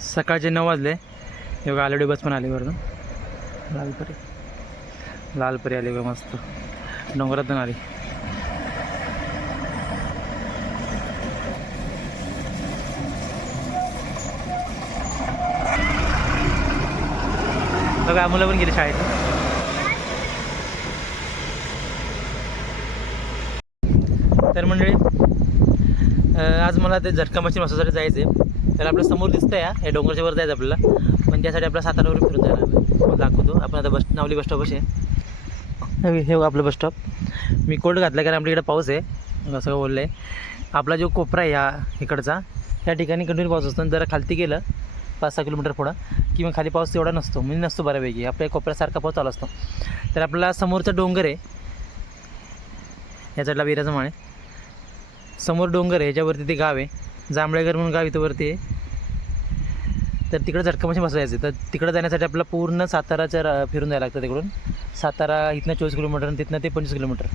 सकाळचे 9 वाजले. एवढं आलेडी बस पण आली वरून. लालपरी आली बघ, मस्त डोंगरातून आली. बघा मुलं पण गेली शाळेत. तर मंडळी आज मला ते झटका मशीन बसवायसाठी जायचं आहे. तर आपल्या समोर दिसतं या डोंगराच्या वर जायचं आपल्याला, पण त्यासाठी आपल्याला सातारावर फिरून जायला लागलं. दाखवतो आपण आता नावली बस स्टॉप असे हे आपलं बस स्टॉप. मी कोट घातला कारण आपल्या इकडे पाऊस आहे असं बोललं आहे. आपला जो कोपरा आहे ह्या इकडचा, ह्या ठिकाणी कंटिन्यू पाऊस असतो. जरा खालती गेलं 5-6 किलोमीटर पुढं किंवा खाली पाऊस तेवढा नसतो, म्हणजे नसतो बऱ्यापैकी. आपल्या कोपऱ्यासारखा पाऊस चालू असतो. तर आपला समोरचा डोंगर आहे, या साईडला विराचं माळ आहे. समोर डोंगर आहे, ह्याच्यावरती ते गाव आहे जांभळेघर म्हणून गाव इथं वरती आहे. तर तिकडे झटका मशीन बसवायचं. तर तिकडं जाण्यासाठी आपल्याला पूर्ण साताराच्या फिरून जायला लागतं. तिकडून सातारा इथनं 24 किलोमीटर आणि तिथनं ते 25 किलोमीटर,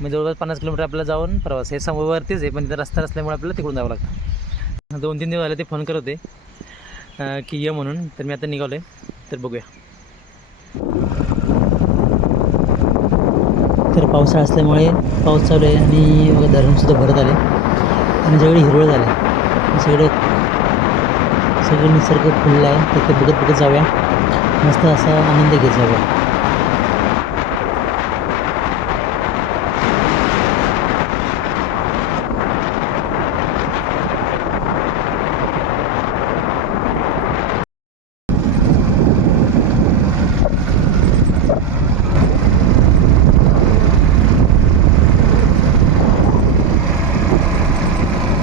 म्हणजे जवळपास 50 किलोमीटर आपल्याला जाऊन प्रवास. हे समोरवरतीच आहे पण तिथं रस्ता असल्यामुळे आपल्याला तिकडून जावं लागतं. 2-3 दिवस झाले ते फोन करत होते की ये म्हणून. तर मी आता निघालो आहे, तर बघूया. तर पावसाळा असल्यामुळे पाऊस चालू आहे आणि धरणसुद्धा भरत आले आणि सगळे हिरवळ झाले. सगळं निसर्ग फुलला आहे. तर ते बघत बघत जाऊया, मस्त असा आनंद घेत जाऊया.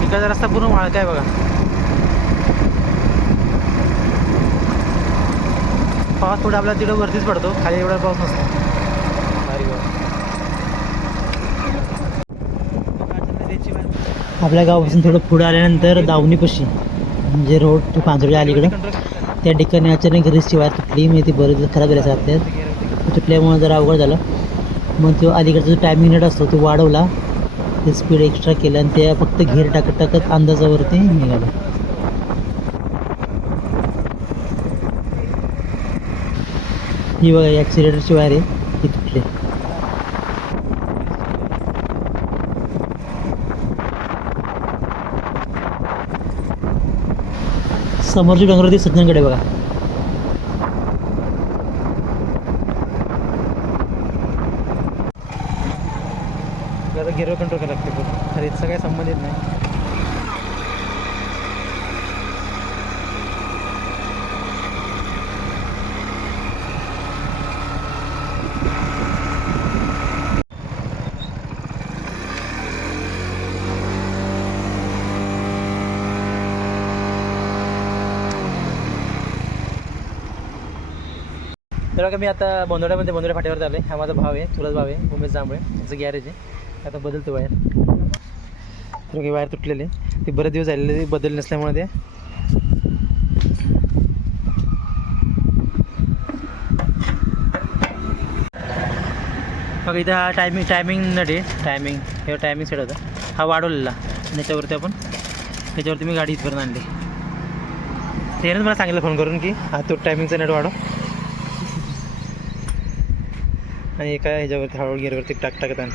इकडचा रस्ता पूर्ण वाळका आहे बघा. पाऊस थोडा आपल्याला तिकडं वरतीच पडतो, खाली एवढा पाऊस नसतो. आपल्या गावापासून थोडं पुढं आल्यानंतर दावणीपाशी म्हणजे रोड पांजोळी अलीकडं, त्या ठिकाणी अचानक रिसची वायर तुटली. मी ती बरेच खराब झाल्या आपल्यात तुटल्यामुळे जरा अवघड झालं. मग तो अलीकडचा जो टायमिंग नेट असतो तो वाढवला, ते स्पीड एक्स्ट्रा केलं आणि ते फक्त घेर टाकत टाकत अंदाजावरती निघालं. ही बघा ॲक्सिलेटरची वायर आहे ती तुटली. समोरची डोंगर ती सज्जनकडे बघा. गिरव कंट्रोल करायला लागते, खरीदचा काही संबंधित नाही. तर बघा मी आता बोंदोड्या फाट्यावर आलो आहे. हा माझा भाव आहे, चुलत भाव आहे, उमेश जांभळे. त्याचं गॅरेज आहे. आता बदलतो वायर. तर काही वायर तुटलेले ते बरेच दिवस झालेले, बदल नसल्यामुळे ते. बघा इथं हा टायमिंग नट आहे. हे टायमिंग सेट होता, हा वाढवलेला. त्याच्यावरती त्याच्यावरती मी गाडी इथपर्यंत आणली. त्यानेच मला सांगितलं फोन करून की हा तो टायमिंगचा नेट वाढव, आणि एका ह्याच्यावरती हळूहळू गिअरवरती टाकत आण.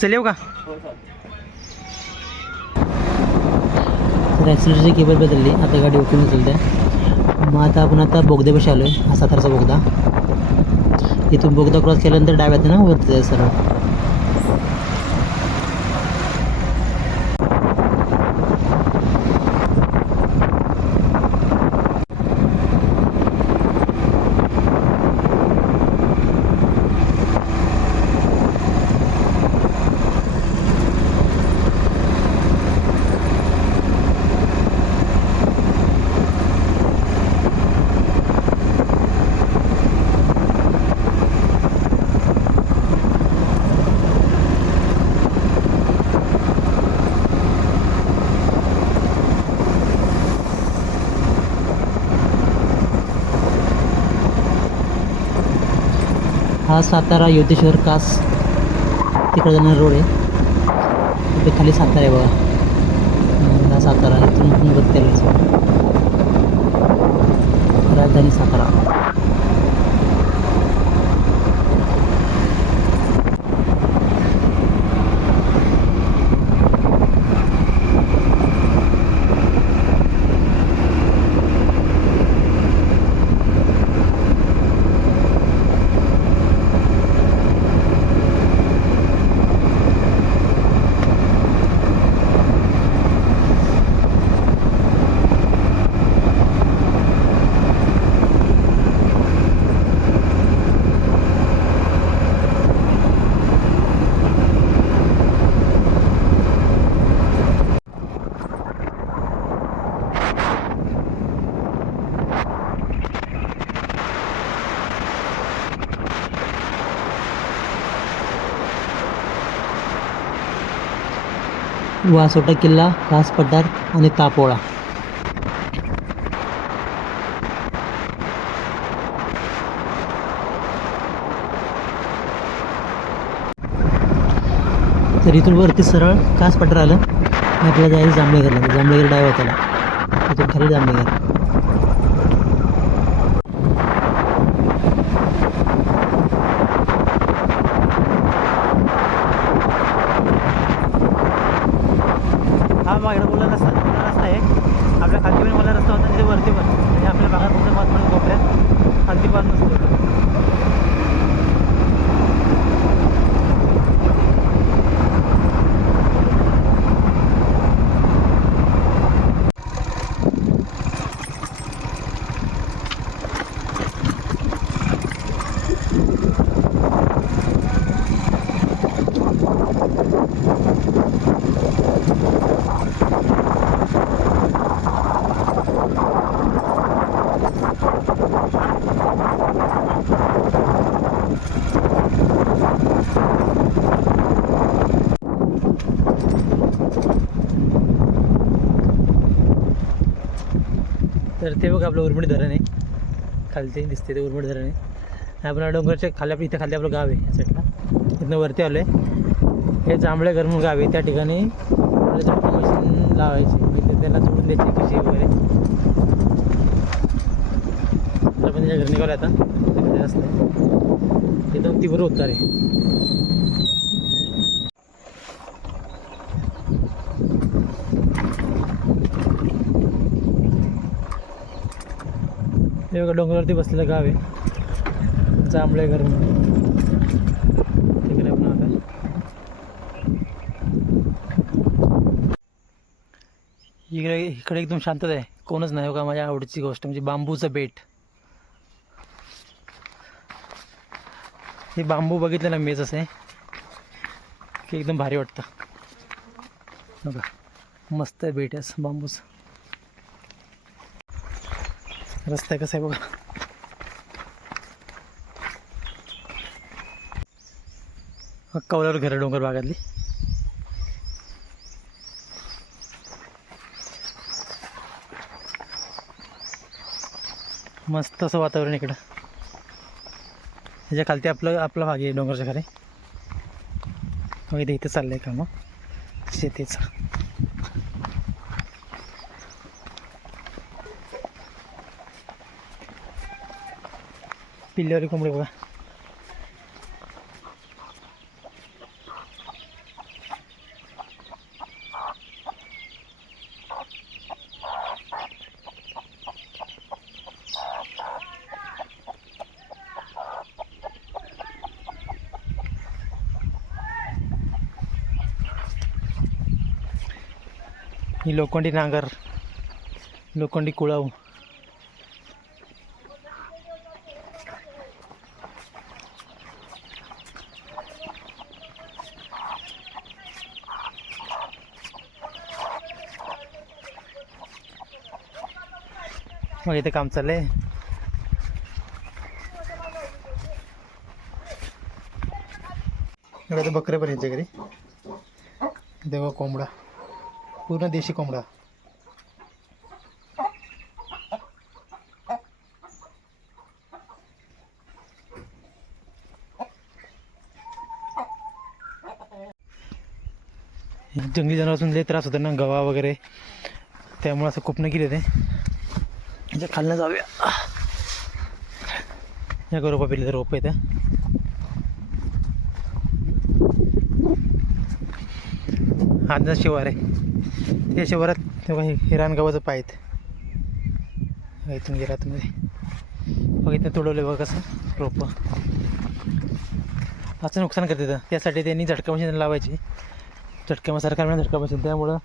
चल येऊ का. तर ॲक्सिलेटरची केबल बदलली, आता गाडी उठून उचलते. मग आता बोगद्यापाशी आलो आहे. हा सातारचा बोगदा. इथून बोगदा क्रॉस केल्यानंतर डाव्यात ना वरती जायचं सरळ. हा सातारा योतेश्वर कास तिकडे जाणारा रोड आहे. तिथे खाली सातारा आहे बघा. हा सातारा इथून वरती आला राजधानी सातारा. वासोटा किल्ला, कास पठार आणि तापोळा. तर इथून वरती सरळ कास पठार आलं आपल्याला जायचं जांभळेगरला. जांभळेगर डायव्हर त्याला इथून खाली जांभळेगर. हा मागडा बोलला रस्ता आहे. आपल्या खालती पण मला रस्ता होता तिथे वरती पण म्हणजे आपल्या भागात तुमच्या महात्मा कोपऱ्यात खालती पण नसतो. तर ते बघ आपलं उरमडी धरण आहे. खालती दिसते ते उरमडी धरण आहे. आपण डोंगरच्या खाली आपलं इथं खाली आपलं गाव आहे या साईडला. इथनं वरती आलो आहे. हे जांभळेगर म्हणून गाव आहे. त्या ठिकाणी मशीन लावायची म्हणजे त्याला जोडून द्यायची कृषी वगैरे. तर आपण त्याच्या घरी निघालो आता. तिकडे रस्ता आहे एकदम तीव्र उतार आहे. हे बघा डोंगरावरती बसलेलं गाव आहे जांभळेगर म्हणून. तिकडे पण आता इकडे एकदम शांतता आहे. कोणच नाही. बघा माझ्या आवडीची गोष्ट म्हणजे बांबूचं बेट. हे बांबू बघितलं ना मेज असं आहे की एकदम भारी वाटतं. बघा मस्त आहे बेट आहे बांबूचं. रस्ता कसा आहे बघा. कौलावर घर डोंगर भागातली. मस्त असं वातावरण इकडं. ह्याच्या खालती आपला भाग आहे डोंगरच्या खाली. मग इथे चाललंय काम शेतीचं. पिल्लेवाली कोंबडी बघा. ही लोखंडी नांगर, लोखंडी कुळाव. मग इथे काम चाललंय. आता बकरे पण याच्या घरी. देवा कोंबडा पूर्ण देशी कोंबडा. जंगली जनावरांपासून लय त्रास होतो ना, गवा वगैरे, त्यामुळे असं खूप नाही केलं ते. याच्या खालनं जाऊया. या रोपा पिले रोप आहे त्या. हा शिवार आहे. त्या शिवारात तेव्हा हे रानगावाचं पाय आहेत. इथून गेला तुम्ही बघ, इथं तुडवले बघ कसं रोपं. असं नुकसान करते तर त्यासाठी त्यांनी झटका मशीन लावायची. झटका सरकारने झटका मशीन, त्यामुळं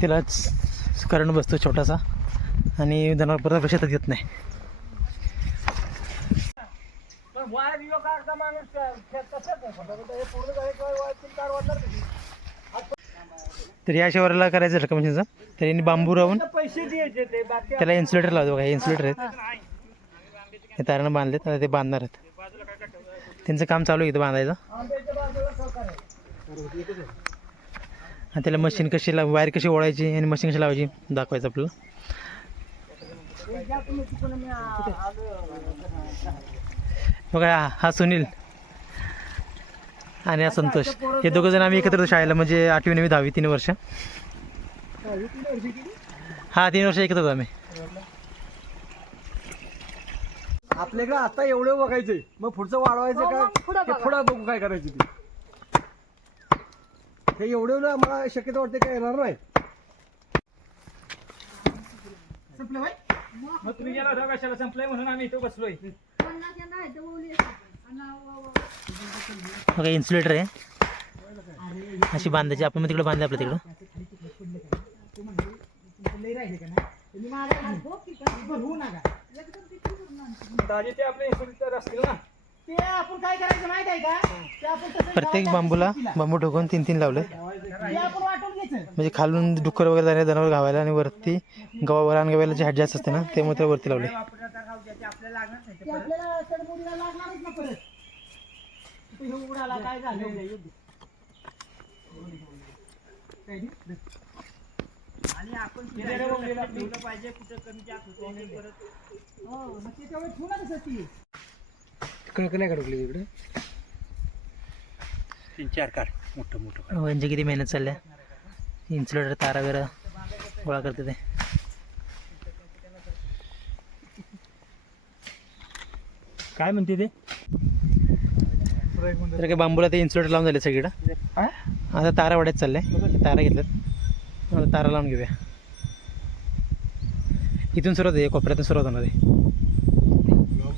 तिला करंट बसतो छोटासा आणि जनावर परत शेतात येत नाही. तर या शिवाराला करायचं झटका मशीनचा, तर यांनी बांबू राहून त्याला इन्सुलेटर लावतो बघा. हे इन्सुलेटर आहेत, हे तारानं बांधलेत. आता ते बांधणार आहेत. त्यांचं काम चालू आहे इथं बांधायचं. आणि त्याला मशीन कशी वायर कशी ओढायची आणि मशीन कशी लावायची दाखवायचं आपल्याला. बघा हा सुनील आणि हा संतोष, हे दोघं जण आम्ही एकत्र होतो शाळेला, म्हणजे 8वी 9वी 10वी 3 वर्ष. हा 3 वर्ष एकत्र होतो आम्ही. आपल्याकडे आता एवढं बघायचंय, मग पुढचं वाढवायचं का पुढं बघू काय करायचं ते. हे एवढं मला शक्यता वाटते काय येणार नाही. संपलं भाई, मग तुम्ही गेला होता कशाला? संपलंय म्हणून आम्ही इथं बसलोय. बघा इन्सुलेटर आहे, अशी बांधायची. आपण मग तिकडे बांधले आपल्या तिकडं. ते आपले इन्सुलेटर असतील ना, ते आपण काय करायचं माहित आहे का? प्रत्येक बांबूला बांबू ठोकून 3-3 लावले, म्हणजे खालून डुक्कर वगैरे जाणे जनावर घावायला, आणि वरती गव्हावर रानगव्याला जे हॅट जास्त असते ना, त्यामुळे त्याला वरती लावले. आणि आपण पाहिजे कुठं कमी जास्त नाही कडकली इकडे 3-4 कार मोठं मोठं. यांची किती मेहनत चालल्या. इन्सुलेटर तारा वगैरे गोळा करते ते. काय म्हणते ते? तर काय बांबूला ते इन्सुलेटर लावून झाले सगळीकडं. आता तारा वाढत चालल्या, तारा घेतल्यात. आता तारा लावून घेऊया. इथून सुरुवात आहे, कोपऱ्यातून सुरुवात होणार आहे.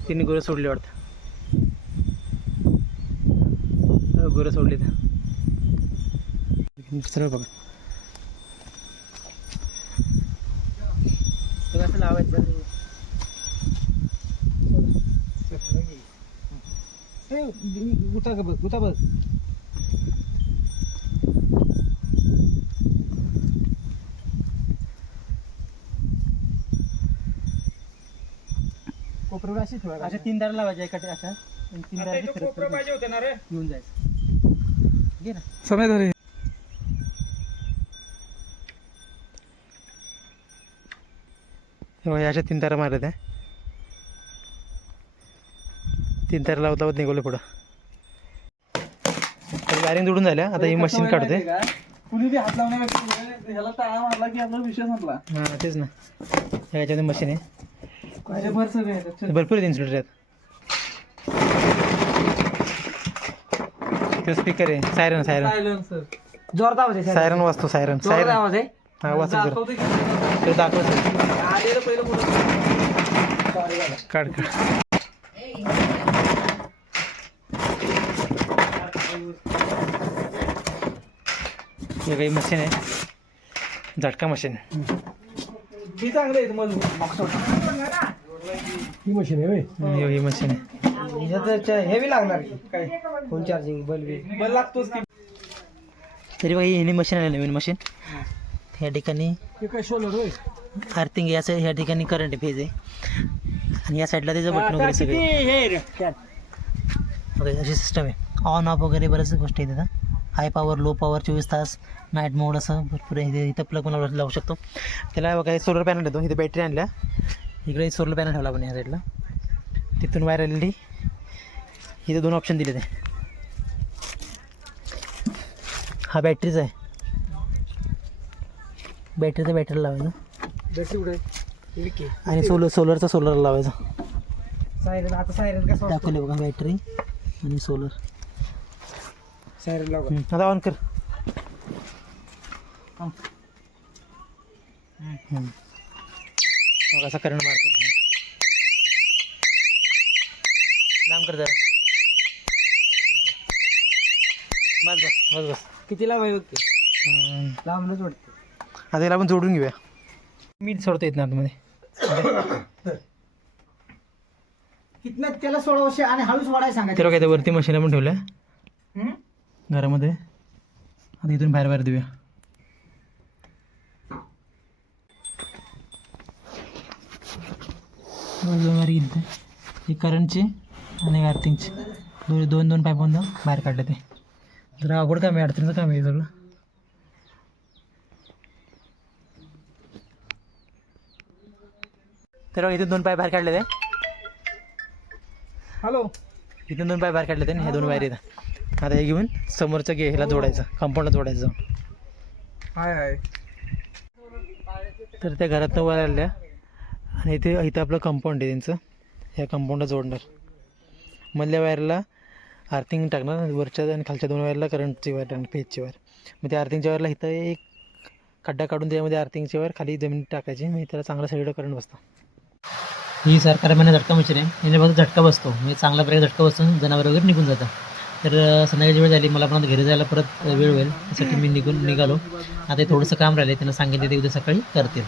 तिने गुरं सोडली वाटतं. गुरं सोडली तर सरळ बघा कसं लावायचं. गुता बघ. कोपरा अशी ठेवा. अशा 3 दारा लावायच्या एका अशा 3 दारा पाहिजे होते ना रे, घेऊन जायचं. घे ना समय धरे. अशा 3 तारा मारत आहे. 3 तारा लावत लावत निघवलं पुढं. तर वायरिंग जोडून झाल्या. आता ही मशीन काढते. कुणी बी हात लावण्यापेक्षा ह्याला टाळा मारला की आपला विषय संपला. हां तेच ना, ह्याच्यामध्ये मशीन आहे. भरपूर आहेत इन्सुलेटर आहेत. तो स्पीकर आहे, सायरन जोरात आवाज आहे. सायरन वाजतो. सायरन आवाज आहे. हा वाजतो. ते दाखवतो. काढ हे काही मशीन आहे, झटका मशीन. ही चांगलं आहे तुम्हाला. ही मशीन आहे. ही मशीन आहे. हेवी लागणार काय? फोन चार्जिंग बल लागतोच. तरी बघा ही मशीन आहे, नवीन मशीन. ह्या ठिकाणी काय सोलर होय, अर्थिंग याचं, ह्या ठिकाणी करंट फेज आहे, आणि या साईडला त्याचं बटन वगैरे सगळे वगैरे अशी सिस्टम आहे. ऑन ऑफ वगैरे बऱ्याच गोष्टी आहेत तिथं. हाय पॉवर, लो पॉवर, 24 तास, नाईट मोड, असं भरपूर आहे. इथं प्लग पण लावू शकतो. त्याला बघा सोलर पॅनल येतो. इथे बॅटरी आणल्या, इकडे सोलर पॅनल ठेवला आपण या साईडला. तिथून वायर आलेली. इथे 2 ऑप्शन दिले ते. हा बॅटरीचा आहे बॅटरी लावायचं बॅटरी कुठे आणि सोलरचा लावायचा. सायरन आता सायरन कसं दाखवले बघा बॅटरी आणि सोलर. सायरन लावा. आता ऑन कर. कसा करंट मारतो. लांब कर जरा. बस. किती लावाय बघते लांबच वाटते. आता याला आपण जोडून घेऊया. मीठ सोडता येत ना आतमध्ये. कितना त्याला 16 वर्ष आणि हळूच वाढायला सांगायचं. तर काय वरती मशीन आपण ठेवल्या घरामध्ये. आता इथून बाहेर देऊया. हे करंटचे आणि अर्थिंगचे दोन पाईप बाहेर काढले. ते जरा अवघड काम आहे, अडचणीचं काम आहे सगळं. तर इथून 2 पाईप बाहेर काढले. ते हॅलो इथून 2 पाईप बाहेर काढले ते. हे 2 वायर येतात. आता हे घेऊन समोरचं ह्याला जोडायचं, कंपाऊंडला जोडायचं. हाय तर त्या घरातनं वर आल्या आणि इथं आपलं कंपाऊंड आहे त्यांचं. ह्या कंपाऊंडला जोडणार. मधल्या वायरला आर्थिंग टाकणार. वरच्या आणि खालच्या 2 वायरला करंटची वायर टाकणार, फेजची वायर. मग त्या आर्थिंगच्या वायरला इथं एक खड्डा काढून त्यामध्ये आर्थिंगची वायर खाली जमिनीत टाकायची. म्हणजे त्याला चांगला सगळीकडे करंट बसतो. ही सरकार महिना झटका मशीन आहे. याने फक्त झटका बसतो, म्हणजे चांगल्या प्रकारे झटका बसतो, जनावर वगैरे निघून जातं. तर संध्याकाळची वेळ झाली, मला पण घरी जायला परत वेळ होईल. त्यासाठी मी निघालो. आता हे थोडंसं काम राहिलं, त्यांना सांगितलं ते उद्या सकाळी करतील.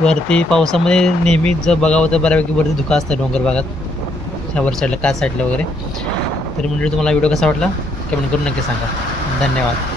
वरती पावसामध्ये नेहमी जर बघावं तर बऱ्यापैकी वरती धुका असतं डोंगर भागात, ह्या वर साईडला, काच साईडला वगैरे. तर म्हणजे तुम्हाला व्हिडिओ कसा वाटला कमेंट करून नक्की सांगा. धन्यवाद.